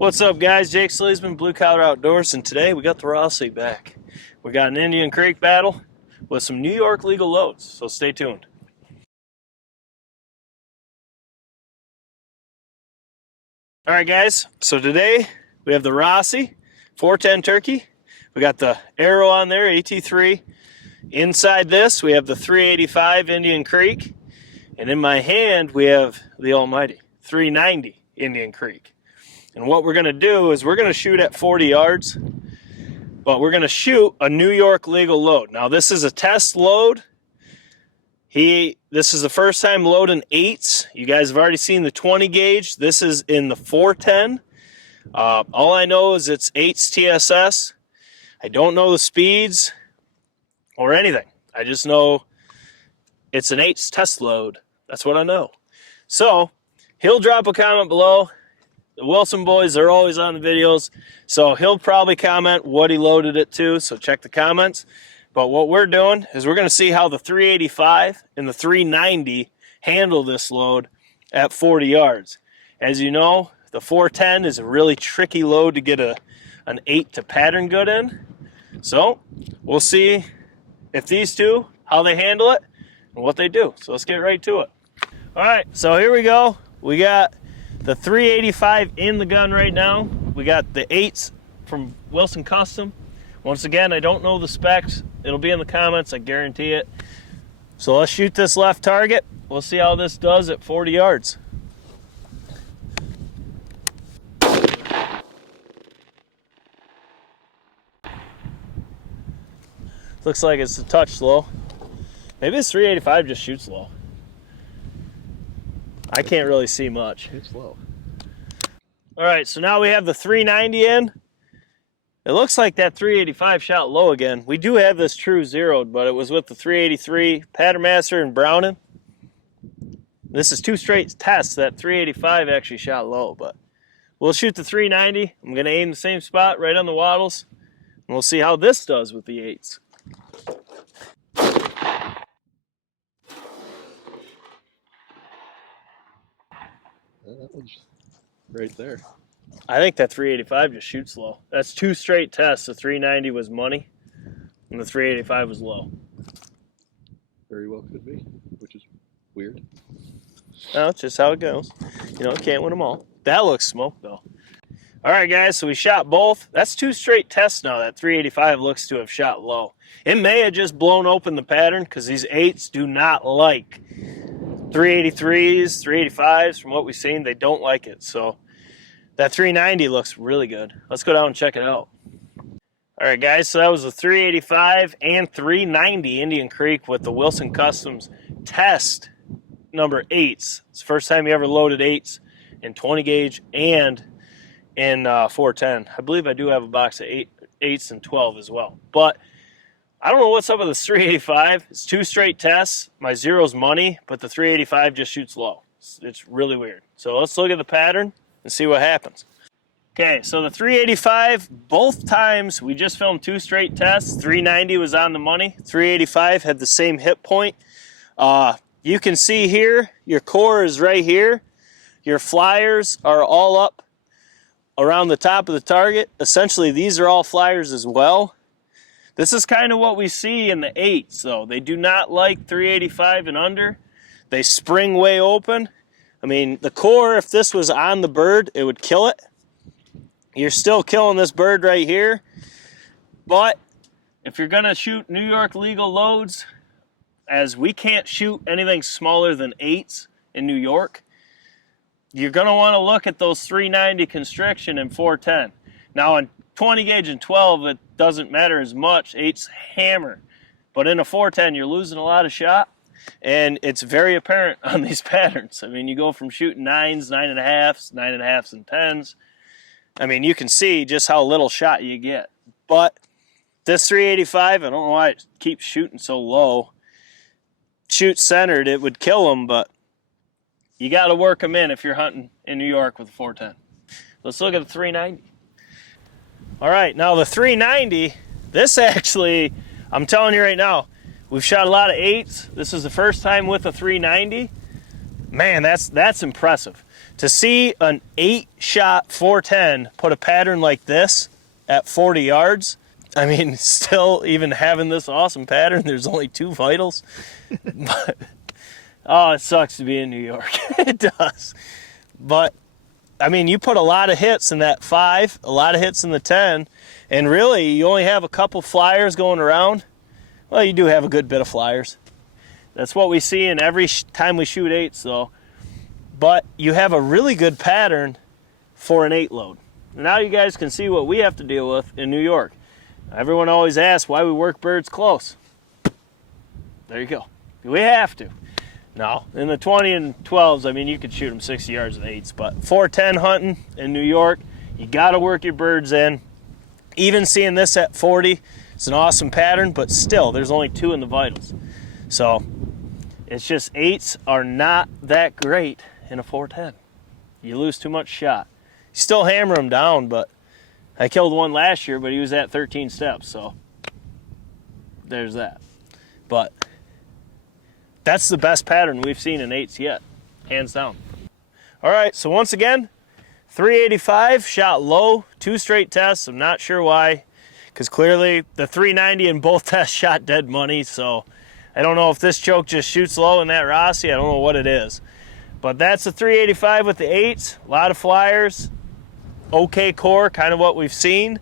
What's up, guys? Jake SLEASMAN, Blue Collar Outdoors, and today we got the Rossi back. We got an Indian Creek battle with some New York legal loads, so stay tuned. All right, guys, so today we have the Rossi 410 turkey. We got the arrow on there, AT3. Inside this, we have the 385 Indian Creek, and in my hand, we have the almighty 390 Indian Creek. And what we're going to do is we're going to shoot at 40 yards, but we're going to shoot a New York legal load. Now, this is a test load. This is the first time loading 8s. You guys have already seen the 20 gauge. This is in the 410. All I know is it's 8s TSS. I don't know the speeds or anything. I just know it's an 8s test load. That's what I know. So he'll drop a comment below. The Wilson boys are always on the videos, so he'll probably comment what he loaded it to, so check the comments. But what we're doing is we're going to see how the 385 and the 390 handle this load at 40 yards. As you know, the 410 is a really tricky load to get an 8 to pattern good in. So we'll see if these two, how they handle it and what they do. So let's get right to it. All right, so here we go. We got the 385 in the gun right now. We got the 8s from Wilson Custom. Once again, I don't know the specs. It'll be in the comments, I guarantee it. So let's shoot this left target. We'll see how this does at 40 yards. Looks like it's a touch slow. Maybe this 385 just shoots low. I can't really see much. It's low. All right, so now we have the 390 in. It looks like that 385 shot low again. We do have this true zeroed, but it was with the 383 Pattern Master and Browning. This is two straight tests. That 385 actually shot low, but we'll shoot the 390. I'm going to aim the same spot right on the wattles, and we'll see how this does with the 8s. That one's right there. I think that 385 just shoots low. That's two straight tests. The 390 was money, and the 385 was low. Very well could be, which is weird. No, it's just how it goes. You know, can't win them all. That looks smoked, though. All right, guys, so we shot both. That's two straight tests now. That 385 looks to have shot low. It may have just blown open the pattern because these 8s do not like 383s, 385s. From what we've seen, they don't like it. So that 390 looks really good. Let's go down and check it out. All right, guys, so that was the 385 and 390 Indian Creek with the Wilson Customs test number 8s. It's the first time you ever loaded 8s in 20 gauge and in 410. I believe I do have a box of 8s and 12 as well. But I don't know what's up with this 385. It's two straight tests. My zero's money, but the 385 just shoots low. It's really weird. So let's look at the pattern and see what happens. Okay, so the 385, both times we just filmed two straight tests. 390 was on the money. 385 had the same hit point. You can see here, your core is right here. Your flyers are all up around the top of the target. Essentially, these are all flyers as well. This is kind of what we see in the 8s, though. They do not like 385 and under. They spring way open. I mean, the core, if this was on the bird, it would kill it. You're still killing this bird right here. But if you're going to shoot New York legal loads, as we can't shoot anything smaller than 8s in New York, you're going to want to look at those 390 constriction and 410. Now, on 20 gauge and 12, it doesn't matter as much. 8's hammer. But in a 410, you're losing a lot of shot. And it's very apparent on these patterns. I mean, you go from shooting 9s, 9.5s, 9.5s, and 10s. I mean, you can see just how little shot you get. But this 385, I don't know why it keeps shooting so low. Shoot centered, it would kill them, but you got to work them in if you're hunting in New York with a 410. Let's look at the 390. All right, now the 390, this actually, I'm telling you right now, we've shot a lot of 8s. This is the first time with a 390. Man, that's impressive. To see an 8-shot 410 put a pattern like this at 40 yards, I mean, still even having this awesome pattern, there's only 2 vitals. But, oh, it sucks to be in New York. It does. But, I mean, you put a lot of hits in that 5, a lot of hits in the 10, and really, you only have a couple flyers going around. Well, you do have a good bit of flyers. That's what we see in every time we shoot 8s, though. But you have a really good pattern for an 8 load. Now you guys can see what we have to deal with in New York. Everyone always asks why we work birds close. There you go. We have to. Now, in the 20 and 12s, I mean, you could shoot them 60 yards with 8s, but 410 hunting in New York, you got to work your birds in. Even seeing this at 40, it's an awesome pattern, but still, there's only 2 in the vitals. So, it's just 8s are not that great in a 410. You lose too much shot. You still hammer them down, but I killed one last year, but he was at 13 steps, so there's that. But that's the best pattern we've seen in 8s yet, hands down. All right, so once again, 385 shot low, 2 straight tests. I'm not sure why, because clearly the 390 in both tests shot dead money, so I don't know if this choke just shoots low in that Rossi. I don't know what it is. But that's the 385 with the 8s. A lot of flyers. Okay core, kind of what we've seen.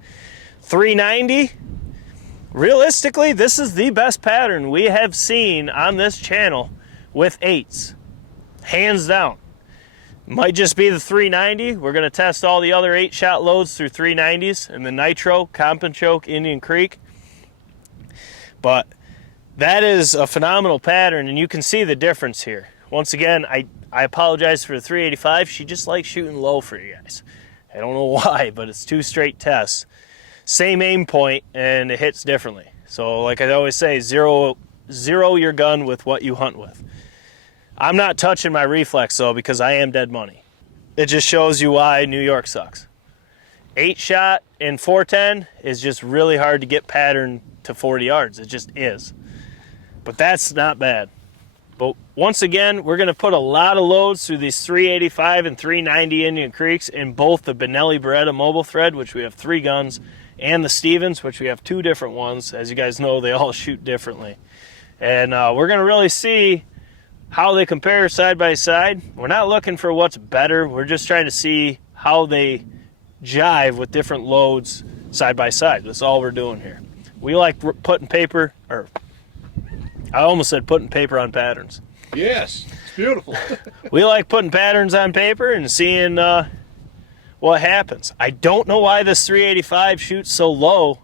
390. Realistically, this is the best pattern we have seen on this channel with 8s. Hands down. Might just be the 390. We're going to test all the other 8-shot loads through 390s and the Nitro, Comp and Choke, Indian Creek. But that is a phenomenal pattern, and you can see the difference here. Once again, I apologize for the 385. She just likes shooting low for you guys. I don't know why, but it's 2 straight tests. Same aim point, and it hits differently. So like I always say, zero your gun with what you hunt with. I'm not touching my reflex, though, because I am dead money. It just shows you why New York sucks. 8-shot in 410 is just really hard to get pattern to 40 yards. It just is. But that's not bad. But once again, we're going to put a lot of loads through these 385 and 390 Indian Creeks in both the Benelli Beretta mobile thread, which we have 3 guns, and the Stevens, which we have 2 different ones. As you guys know, they all shoot differently. And we're going to really see how they compare side by side. We're not looking for what's better. We're just trying to see how they jive with different loads side by side. That's all we're doing here. We like putting paper, or I almost said putting paper on patterns. Yes, it's beautiful. We like putting patterns on paper and seeing what happens. I don't know why this 385 shoots so low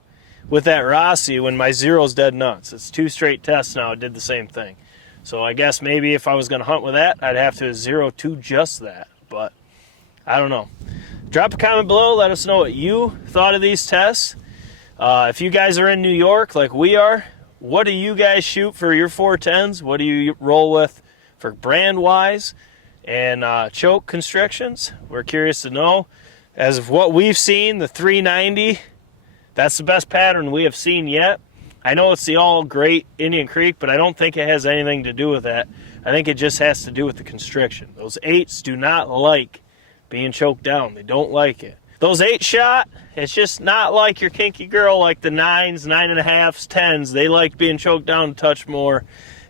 with that Rossi when my zero's dead nuts. It's 2 straight tests now. It did the same thing. So I guess maybe if I was going to hunt with that, I'd have to 0-2 just that. But I don't know. Drop a comment below. Let us know what you thought of these tests. If you guys are in New York like we are, what do you guys shoot for your 410s? What do you roll with for brand-wise and choke constrictions? We're curious to know. As of what we've seen, the 390, that's the best pattern we have seen yet. I know it's the all great Indian Creek, but I don't think it has anything to do with that. I think it just has to do with the constriction. Those 8s do not like being choked down. They don't like it. Those 8-shot, it's just not like your kinky girl like the 9s, 9.5s, 10s. They like being choked down a touch more.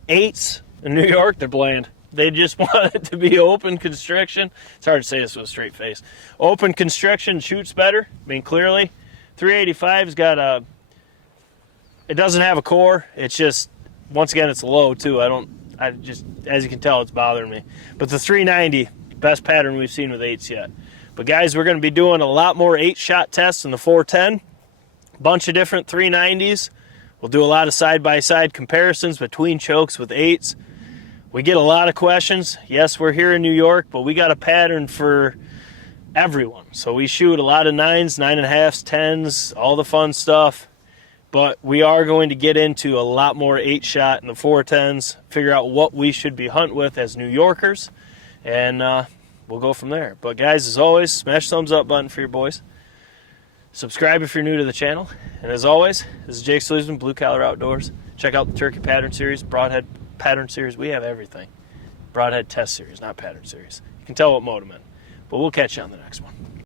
8s in New York, they're bland. They just want it to be open constriction. It's hard to say this with a straight face. Open constriction shoots better. I mean, clearly, 385's got a... It doesn't have a core. It's just, once again, it's low, too. I just, as you can tell, it's bothering me. But the 390, best pattern we've seen with 8s yet. But, guys, we're going to be doing a lot more 8-shot tests in the 410. Bunch of different 390s. We'll do a lot of side-by-side comparisons between chokes with 8s. We get a lot of questions. Yes, we're here in New York, but we got a pattern for everyone. So we shoot a lot of 9s, 9.5s, 10s, all the fun stuff. But we are going to get into a lot more 8-shot in the 410s, figure out what we should be hunting with as New Yorkers, and we'll go from there. But guys, as always, smash the thumbs up button for your boys. Subscribe if you're new to the channel. And as always, this is Jake SLEASMAN, Blue Collar Outdoors. Check out the Turkey Pattern Series, Broadhead Pattern Series. We have everything. Broadhead Test Series, not Pattern Series. You can tell what mode I'm in. But we'll catch you on the next one.